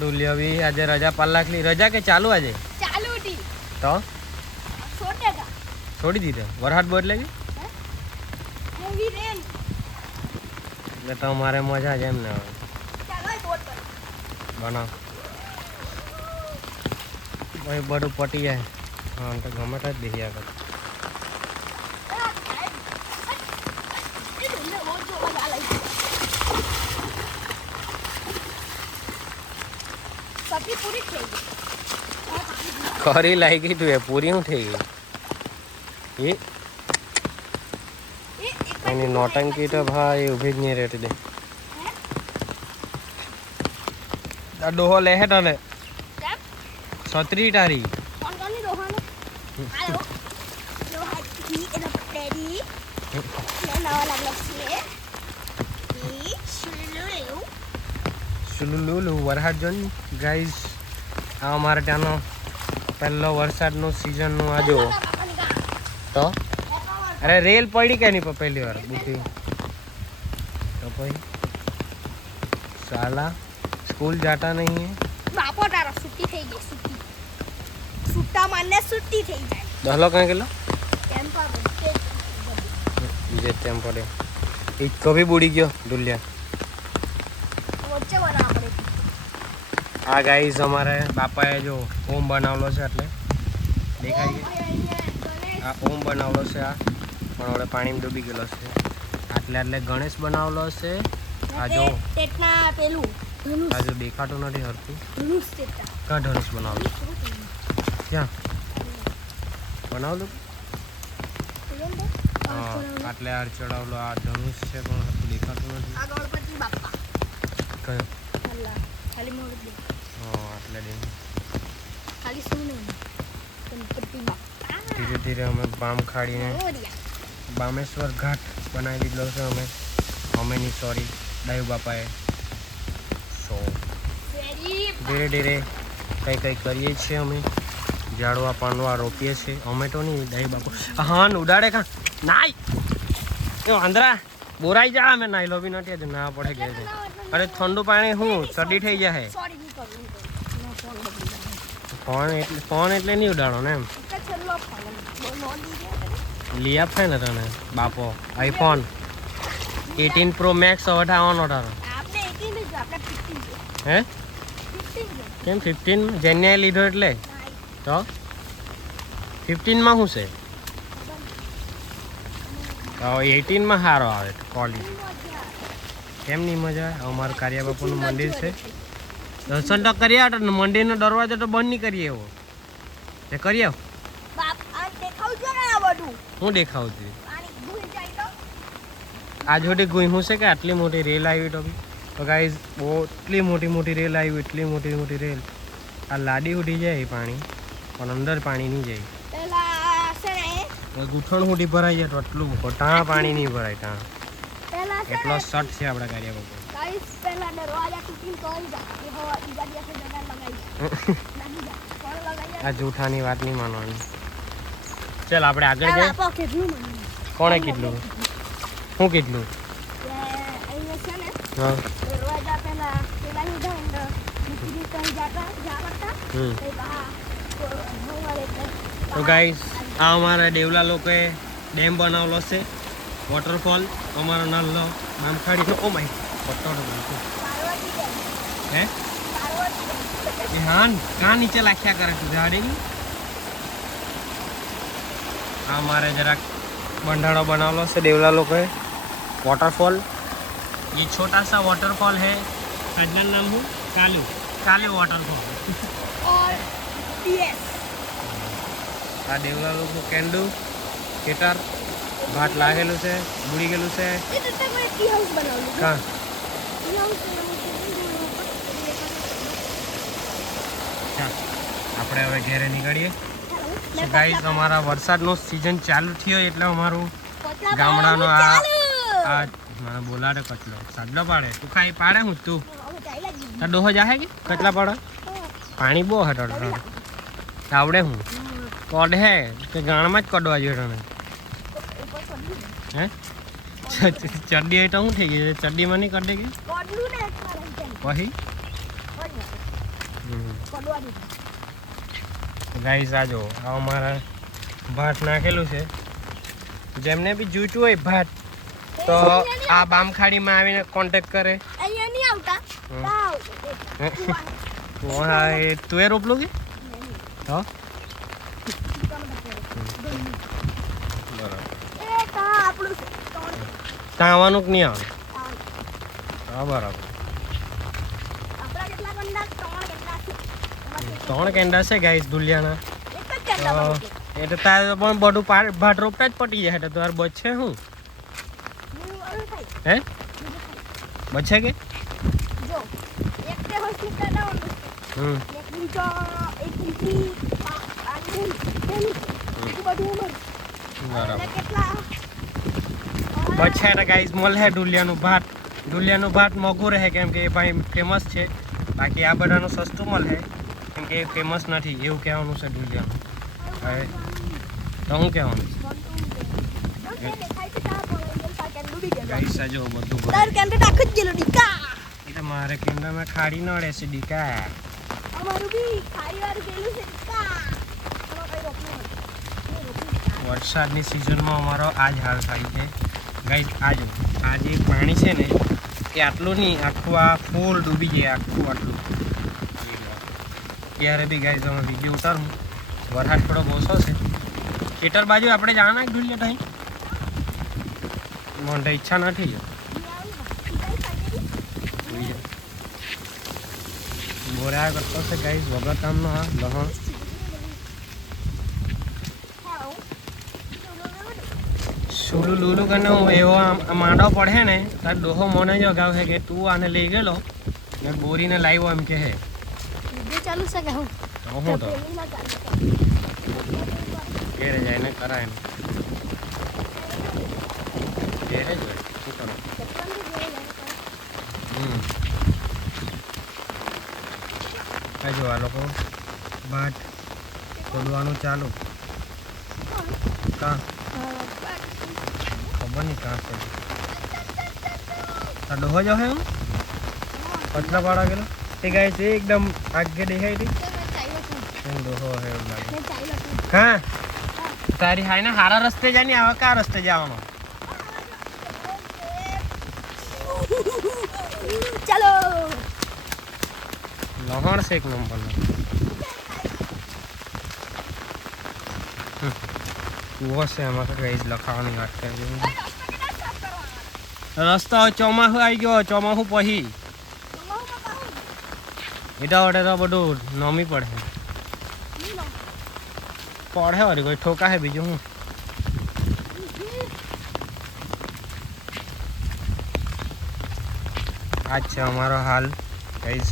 डुलिया भी आज रजा पल्ला ली रजा के चालू आज चालू थी तो छोड़ेगा छोड़ी दी थे वरहाट बदलेगी हेवी रेन એટલે તો અમારે મજા જ એમ ને ચાલો બોટ પર બનાવ ભાઈ બધું પટી જાય હા તો ગમે જ બેસી આગળ सभी पूरी થઈ ગઈ ખરી લાગી તું એ પૂરી હું થઈ ગઈ એ એની નોટંકી તો ભાઈ ઊભી જ નહીં રહેતી દે આ ડોહો લે હે તને છત્રી તારી કોણ કોની રોહાનો હાલો રોહા કી એનો પેડી લે નવા લાગલો છે ઈ સુલુલુલુ વરહાદ જોન ગાઈઝ આ અમારે ત્યાંનો પહેલો વરસાદનો સિઝનનો આ જો તો अरे रेल पड़ी क्या नहीं पहली बार बूटी तो भाई साला स्कूल जाता नहीं है बापो तारा छुट्टी થઈ ગઈ छुट्टी छुट्टा माने छुट्टी થઈ જાય दहलो कहां गेलो टेम्पो ये टेम्पो दे ई कभी बुड़ी गयो दुलिया वच्चे बना पड़े आ गाइस हमारे बापाए जो ओम बनावलो છે એટલે દેખાય આ ઓમ બનાવલો છે આ પણ હવે પાણીમાં ડૂબી ગયેલો છે આટલે આટલે ગણેશ બનાવલો છે આ જો ટેટના પેલું ધનુષ આ જો દેખાતો નથી હરતું ધનુષ ટેટા કા ધનુષ બનાવલો ક્યાં બનાવલો હા આટલે આર ચડાવલો આ ધનુષ છે પણ હરતું દેખાતું નથી આ ગણપતિ બાપા કયો અલ્લા ખાલી મોડ દે હા આટલે દે ખાલી શું નહીં ગણપતિ બાપા ધીરે ધીરે અમે બામ ખાડીને બામેશ્વર ઘાટ બનાવી દીધો છે અમેની સોરી ડાયુ બાપાએ સો ધીરે ધીરે કંઈ કંઈ કરીએ છીએ અમે ઝાડવા પાંદવા રોપીએ છીએ અમે તો નહીં ડાયુ બાપા હા ઉડાડે કાં નાઈ એ વાંદરા બોરાઈ જા અમે નાઈ લો બી નથી હજુ ના પડે ગયા છે અરે ઠંડુ પાણી શું શરદી થઈ જાય ફોન એટલે નહીં ઉડાડો ને એમ લઈ આપે ને તને બાપો આઈફોન 18 પ્રો મેક્સ વટાવવાનો તારો હે કેમ 15 જેન્યાએ લીધો એટલે તો 15માં શું છે તો 18માં સારો આવે ક્વોલિટી કેમ નહીં મજા આવે અમારું કારિયા બાપુનું મંદિર છે દર્શન તો કરી આવ મંદિરનો દરવાજો તો બંધ નહીં કરીએ એવો તે કરી આવ હું દેખાવું છું આ જોડે ગુઈ હું છે કે આટલી મોટી રેલ આવી તો ગાઈઝ બહુ એટલી મોટી રેલ આવી એટલી મોટી રેલ આ લાડી ઉડી જાય પાણી પણ અંદર પાણી નહીં જાય ગુઠણ સુધી ભરાઈ જાય તો આટલું ત્યાં પાણી નહીં ભરાય ત્યાં એટલો શર્ટ છે આપણા કાર્ય આ જૂઠાની વાત નહીં માનવાની ચાલ આપણે આગળ જઈએ કોણે કીધું શું કીધું હા તો ગાઈસ આ અમારા દેવલા લોકોએ ડેમ બનાવેલો છે વોટરફોલ અમારો નાનો નામખાડીનો ઓ માય પટોડો હે એ હા કાં નીચે લાખ્યા કરે તું ઝાડીની આ हमारे जरा बंधाड़ा बना लो से देवला लोग है वाटरफॉल ये छोटा सा वाटरफॉल है का नाम हूँ कालू कालू वाटरफॉल और पीएस आ देवला लोग केंडू केटर घाट लागेलू से बुड़ी गेलू से ये तो मैं टी हाउस बनाऊंगा का टी हाउस આપણે હવે ઘરે નીકળીએ તો ગાઈસ અમારા વરસાદનો સીઝન ચાલુ થયો એટલે અમારું ગામડાનો આ મને બોલાડે કચલો સાડલો પાડે તું ખાઈ પાડે હું તું તાર ડોહો જાહે કે કચલા પાડે પાણી બહુ હટો આવડે હું કડ હે કે ગાણમાં જ કડવા જોઈએ તને હે ચડ્ડી તો શું થઈ ગઈ ચડ્ડીમાં નહીં કડે કે પછી પડવા દીધું. ગાઈસ આ જો આ અમારા ભાત નાખેલું છે. જેમને બી જોઈતું હોય ભાત તો આ બામખાડીમાં આવીને કોન્ટેક્ટ કરે. અહીંયા નહીં આવતા. તું એ રોપલું કે હા બરાબર ત્યાં આવવાનું કે નહીં આવે હા બરાબર 3 કેંડા છે ગાઈસ દુલિયાના એટલે તારે પણ બધું ભાત રોપતા જ પટી જાય એટલે તાર બચશે શું હે બચશે કે બચશે એટલે ગાઈસ મળે ઢુલિયાનું ભાત મોંઘું રહે કેમ કે એ ભાઈ ફેમસ છે બાકી આ બધાનું સસ્તું મળે કેમ કે એ ફેમસ નથી એવું કહેવાનું છે ઢુલિયાનું હવે તો હું કહેવાનું ગાઈસ આ જો બધું એ તો મારે કેન્ડામાં ખાડી નડે છે ડીકા વરસાદની સિઝનમાં અમારો આ જ હાલ થાય છે ગાઈસ આ જે પાણી છે ને એ આટલું નહીં આખું આ ફૂલ ડૂબી જાય આખું આટલું ત્યારે બી ગાઈસ અમે વિડીયો ઉતારું વરસાદ થોડો ઓછો છે ખેતર બાજુ આપણે જવાના ઢુલિયા ત્યાં મને ઈચ્છા નથી બોરા કરતો છે ગાઈસ વગર કામનો આ લહણ સુલું લુલું કરીને એવો માંડો પડે ને તાર ડોહો મને જ અગાવ છે કે તું આને લઈ ગયેલો ને બોરીને લાવ્યો એમ કે હે ચાલુ છે કે હું તો ઘેરે જઈને કરાય ને ઘેરે જ શું કરો જો આ લોકો ભાત ખોદવાનું ચાલુ કાં ખબર નહીં કાં છે આ ડોહો જો હે હું પતલા પાડા ગયેલો તે ગાય છે એકદમ આગે દેખાય હતી ડોહો હે એવું લાગે હા તારી હાઈ ને હારા રસ્તે જાય ને આવા કા રસ્તે જવાનો ચાલો લહણ છે એક નંબર કૂવો છે એમાં તો કઈ જ લખાવાની વાત કરી રસ્તો ચોમાસું આવી ગયો ચોમાસું પછી એટા વડે તો બધું નમી પડે વળી કોઈ ઠોકા હે બીજું હું આજ છે અમારો હાલ ગાઈસ